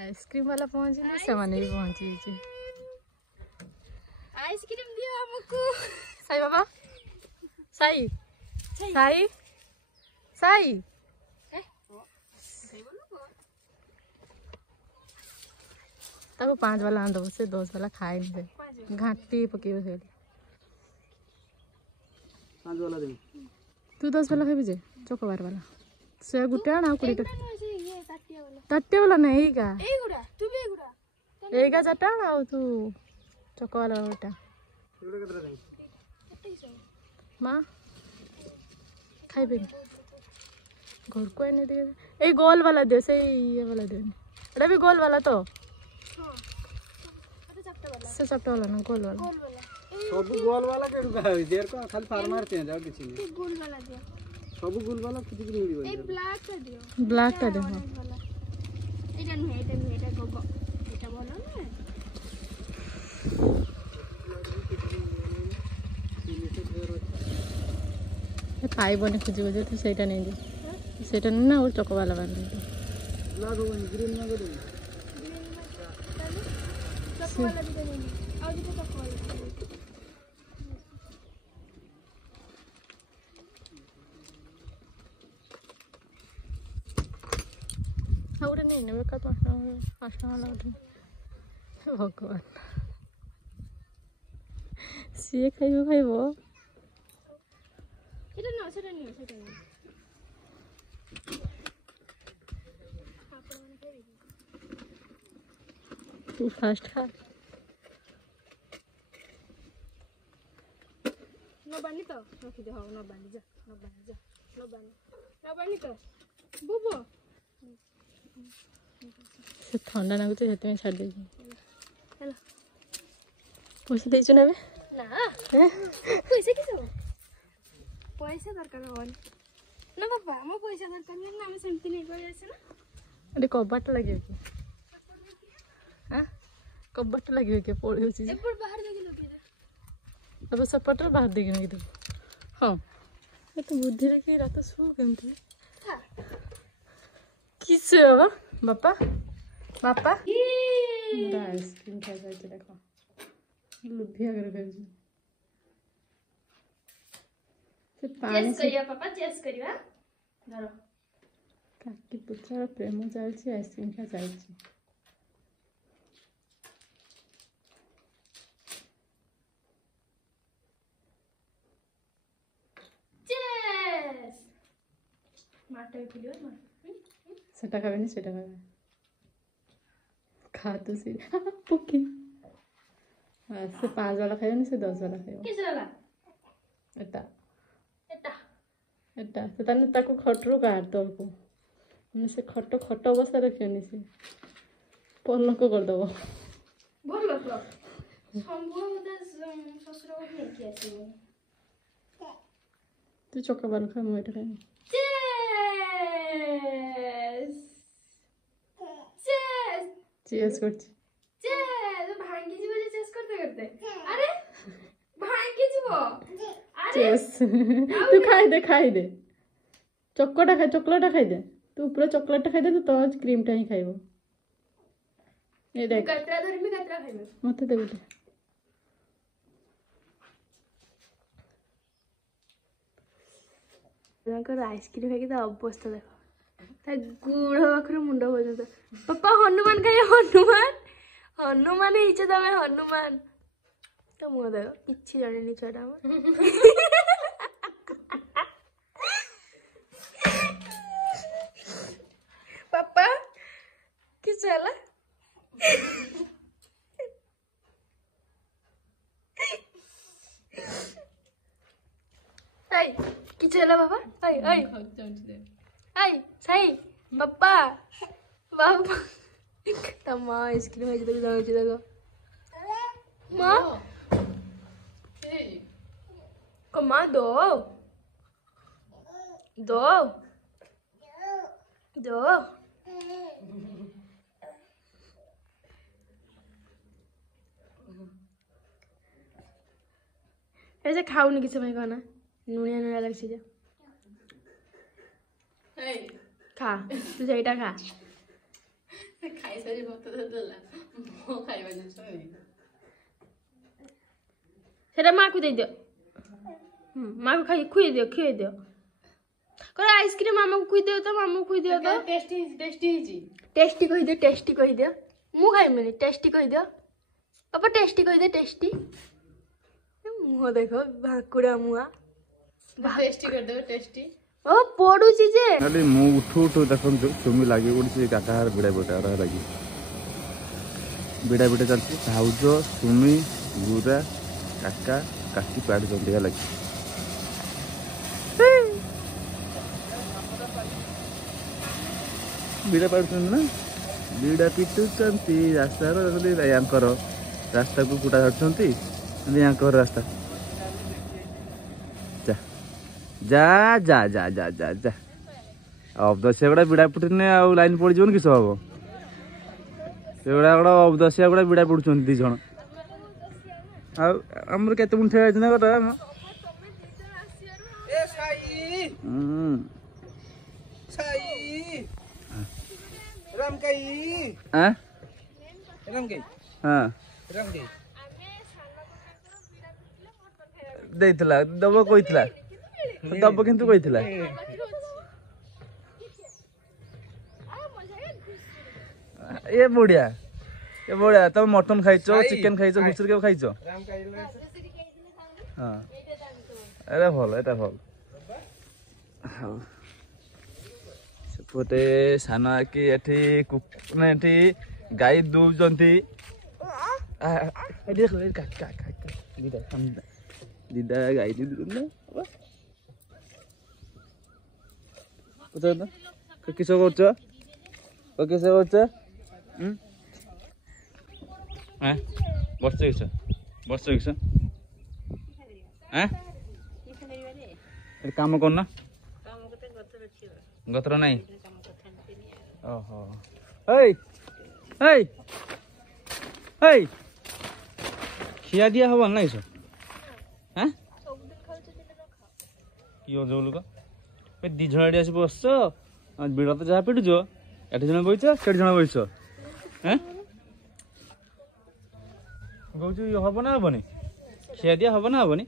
ice cream वाला पहुंची से भी पहुंची आइसक्रीम दियो हमको साई बाबा साई साई साई ताको 5 वाला आन दो से 10 वाला खाए नहीं घाटी पकेबो से 5 वाला दे तू 10 वाला खाबी जे चोकोबार वाला से गुटे आना कुड़ी ताटे वाला नहीं का एगुडा तू भी एगुडा एगा जटा ना तू चोको वाला ओटा एगुडा केतरा दे मां खाइबे घर को नहीं दे ए गोल वाला दे से ये वाला दे एटा भी गोल वाला तो हां अरे चपटा वाला से चपटा वाला ना गोल वाला सब गोल वाला केडू का देर को खाली फार्मर चेंज आ किछि नहीं गोल वाला दियो सब गोल वाला किछि कि मिलिबो ए ब्लैक का दियो ब्लैक का दे এটা নুহে এটা গব এটা বলো না খাইবনি খুঁজি খুঁজি তো সেটা নেই দি সেটা না ওর চকো वाला বান দে लागो ग्रीन में दे চকো वाला भी नहीं और भी चको वाला और नहीं ने का तो आशा वाला भगवान सी खाइबो এটা না সেটা নিও সেটা নিও तू फास्ट खा न बानी तो रखी दे हो न बानी जा न बानी तो बुबो से ठंडा ना गुते सेते छाड़ दे हेलो पैसा देछु ना बे ना पैसा किसो पैसा दरकार होन ना बाबा मो पैसा दरकार नहीं ना हम सेमती नहीं कर जासे ना अरे कबाट लगे के हां कबाट लगे के पड़ी होची एक बार बाहर देके लगे अब सपटर बाहर देके नहीं तो हां ये तो बुद्धि रे की रात सु केमती था किस बापा बापा आइसक्रीम खा जाए देखो लुभिया कर से पानी चेस करिया पापा चेस करिया धरो काकी पुत्र प्रेम जाई आइसक्रीम खा जाई चेस माटे पिलियो ना सेटा खाबे सेटा खाबे खा तो से पुकी से 5 वाला खाइयो नहीं से 10 वाला खाइयो किस वाला एटा एटा एटा से तने ताको खटरो काट तो को ने से खटो खटो अवस्था रखियो से पलक कर दबो बोल तो संभव ससुर को नहीं किया से तू चोका बाल खा मोइटा खाई चेस चेस करछि चेस भांगी जीव जे चेस करते करते अरे भांगी जीव अरे चेस तू खाई दे चॉकलेट खाई दे तू पूरा चॉकलेट खाई दे तो क्रीम टा ही खाइबो ए देख कतरा धर में कतरा खाइबो मते दे बेटा आइसक्रीम खाई अवस्था देख गुड़ पाखर मुंड पर्यंत पापा हनुमान खाई हनुमान हनुमान ହେଇଛ ତମେ हनुमान तो मुह देख किसी जानी छुआटा पापा किस ହେଲା Hey, किस ହେଲା बाबा hey hey hey साई पापा बाबा तमा आइसक्रीम है तो जाऊँ देखो माँ को माँ दो दो दो ऐसे खाऊनी किसी में खाना नुनिया नुनिया लगसी जा खा तू जाइटा खा खाई सारी मत देला मो खाइबा जिंस नहीं सेटा माँ को दे दियो माँ को खाई खुई दियो कर आइसक्रीम मामा को खुई दियो तो मामा को खुई दियो तो टेस्टी कहि दियो मु खाई मिनी टेस्टी कहि दियो पापा टेस्टी कहि दे टेस्टी मुह देखो भाकुड़ा मुआ टेस्टी कर दो टेस्टी ओ पडुची जे खाली मु उठू उठू देखନ୍ତୁ ଚୁମି ଲାଗି ପଡୁଛି କାକାହାର ବିଡ଼ା ବିଡ଼ା ଲାଗି ବିଡ଼ା ବିଡ଼ା ଚାଲିଛି ଭାଉଜ ଚୁମି ଗୁରା କାକା କାକି ପାଡୁଛନ୍ତି ଲାଗି ବିଡ଼ା ପାଡୁଛନ୍ତି ନା ବିଡ଼ା ପିଟୁଛନ୍ତି ରାସ୍ତାର ୟାଙ୍କର ରାସ୍ତାକୁ କୁଟା ଧରିଛନ୍ତି ୟାଙ୍କର ରାସ୍ତା जा जा जा जा जा जा अब दसिया गुड़ा बिड़ा पुटने आ लाइन पड़ जीवन किस हम से गुड़ा गुड़ा अब दसिया गुड़ा बिड़ा पुटुं दी जन आमर केते मुंठे ना गोटा दब कही दब किंतु कही ये बढ़िया तुम मटन खाइच चिकेन खाइच घुसुरी के खाइच हाँ एटा भल सेपटे सान कि एठी गाई दूसरी दीदा गाई दी किस बस काम करना गतर नाई ओहो खिया दिया हम ना सब कि जो लोक दी जन एटी आसी बस बिड़ तो जहाँ पिटुच एट जन बैस से जन बैस कौच हम ना हेनी खिया दिया हम ना हेनी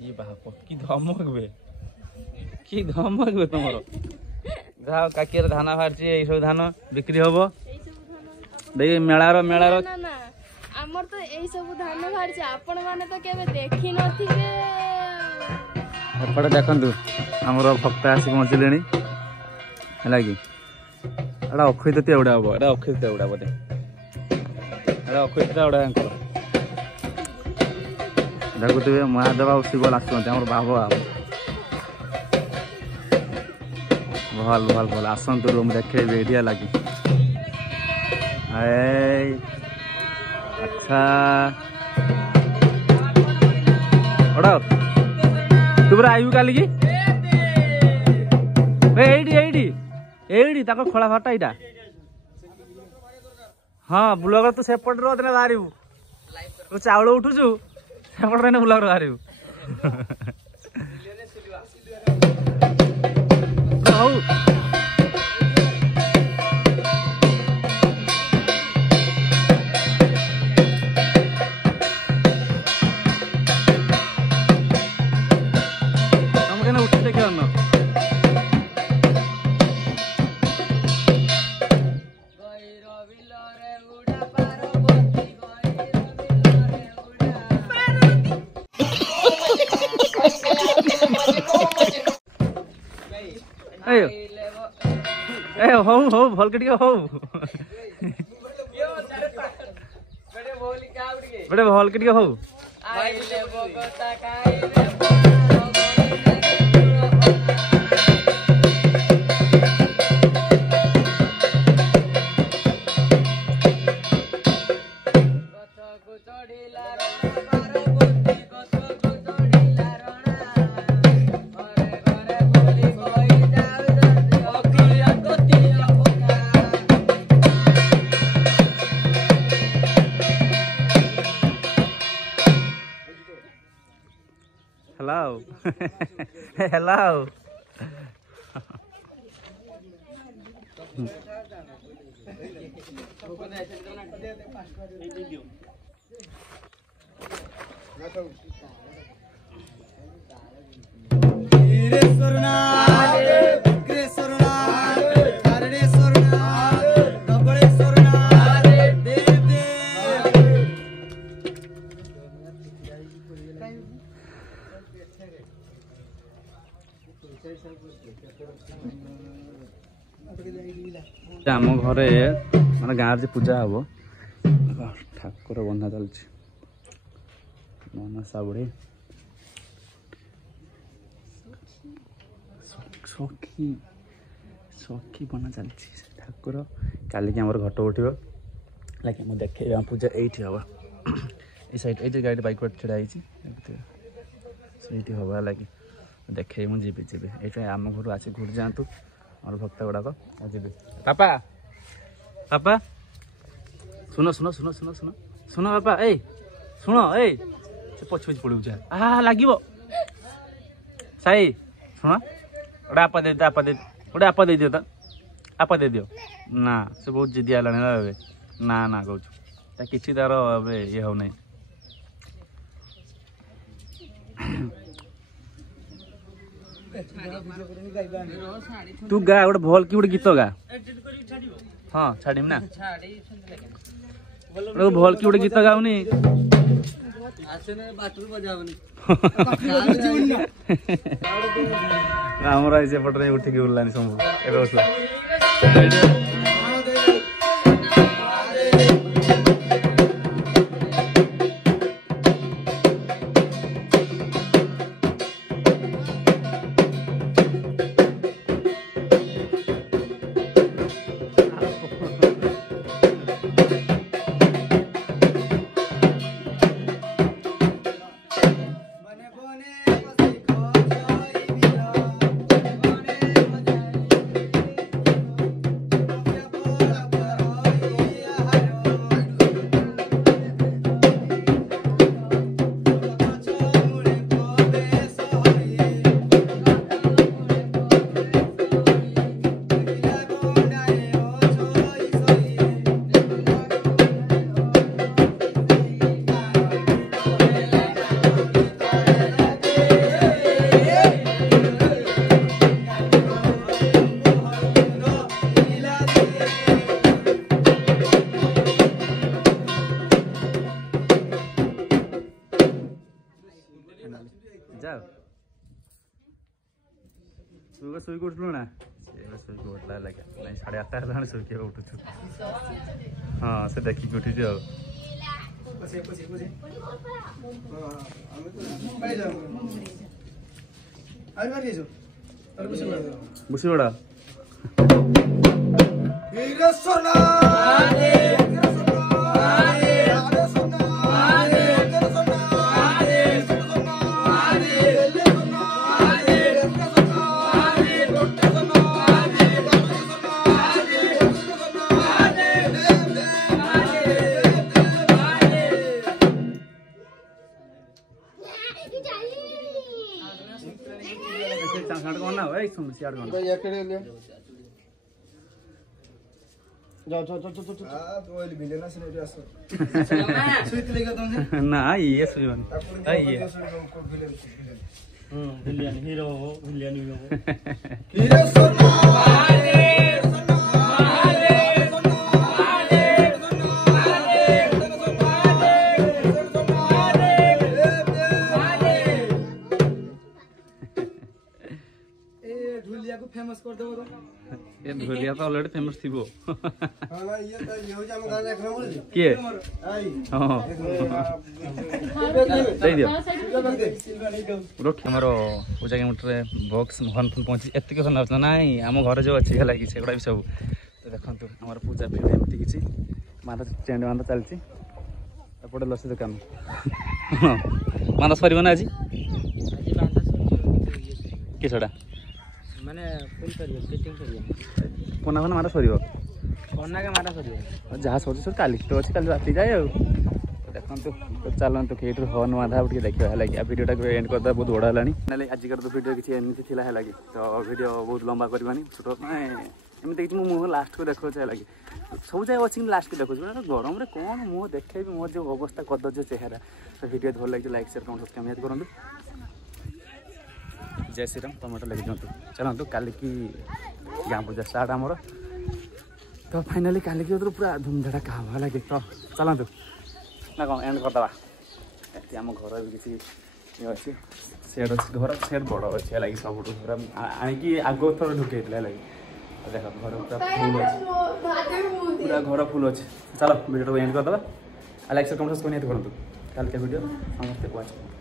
ये बाप कि धमक बे तुम जहाँ काकियर धान बाहर सब धान बिक्री हम देखिए मेलार आमर तो यही सब धान बाहर आपण माने तो केबे देखि नथिबे एपटे देखंतु हमर भक्त आसी पहुंचलेनी हला कि एडा अखय तते उडा हो एडा अखय तते उडा बते एडा अखय तते उडा अंकर देखुतबे महादेव और शिवल आसुंते हमर बाबा भल आसंतु रूम देखेबे एडिया लागी अच्छा ओडा तुम आयु काली की एडी ताको खोला भाटा इटा हाँ ब्लॉगर तू सेपट रो देने बाहर तू चावल उठुचु सेपट रे ब्लॉगर बाहर ए हो भल के टिके हो बड़े भल के टिके हो हेलो हेलो आम घरे माने गाँव पूजा हम ठाकुर बंधा चलती मनसा बुढ़ी सखी सखी बना चलती ठाकुर काली आम घट उठो लगे मुझे देखे पूजा ये हम ये सैड ये गाड़ी बैक छड़ा से हम लगे देखे मुझे जी ये आम घर आसी घूरी जातु और भक्त गुड़ाक जी पापा पापा सुन सुन सुन सुन सुन सुन पापा ए शुण ए पछ पछ पड़ लगे साई शुण गोटे आपा दे गोटे आपा दे दियो तो आपा दे दियो ना से बहुत जिदी है ना ना कहूँ कि तार ये हो नहीं तू गा गोटे भल कि गोटे गीत गा हाँ छाड़ी ना भल कि गोटे गीत गाऊनी आमर से पटे उठिक उड़लानी सब बसला जाओ ଶୋଇକି ଉଠିଲୁ ନା ଏବେ ଶୋଇକି ଉଠିଲା ଲାଗେ ନାଇଁ 8:30 ହେଲାଣି ଶୋଇକି ଉଠୁଛୁ ହଁ ସେ ଦେଖିକି ଉଠିଛି ଆଉ ବୁସିଗଡ଼ା ना ये सुन हीरो ढुलिया को फेमस कर देबो तो ए ढोलिया तो ऑलरेडी फेमस थी वो हां ना ये तो ये हो जा हम गाना देखना बोल के आई हां दे दियो रोक हमरो पूजा के मुट्रे बॉक्स हन फन पहुंची एत्ते के सुना नाही हम घर जो अछि हला कि सेगुडा भी सब तो देखंतु हमर पूजा भी एमती किछि माता स्टैंड माता चलछि एपटे लसी दुकान माता सरीबो ना आज के छडा माने फुल करियो सेटिंग करियो कोना कोना माता सरीबो कोना के मारा करियो जहाँ सोचे सब काली तो अच्छी काली राति जाए देखो तो चलते खेटर हन माधा उठे देखा है वीडियो टाक एंड करदा बहुत बड़ा है आज तो वीडियो किसी एमती थी है तो वीडियो बहुत लंबा करवानी छोट एमती कि मुँह लास्ट को देखा है सब जगह अच्छी लास्ट को देखो गरम में कौन मुँह देखे मोर जो अवस्था कदर्ज चेहरा तो वीडियो भल लगे लाइक शेयर कमेंट सब्सक्राइब करूँ जय श्री राम टमाटो लगे दिखाँ चलते काली की गाँ पूजा स्टार्ट आमर तो फाइनाली काली की पूरा धूमधड़ाका हवा लगे तो चलतु ना कौन एंड करदे आम घर भी किसी अच्छी सेड अच्छी घर सेड बड़ अच्छे लगे सब पूरा आणिकी आग थर ढुके लगे देख घर पूरा फुल अच्छे पूरा घर फुल अच्छे चलो वीडियो एंड करदे लाइक शेयर कमेंट सब्सक्राइब करूँ कल के वीडियो समस्त वाच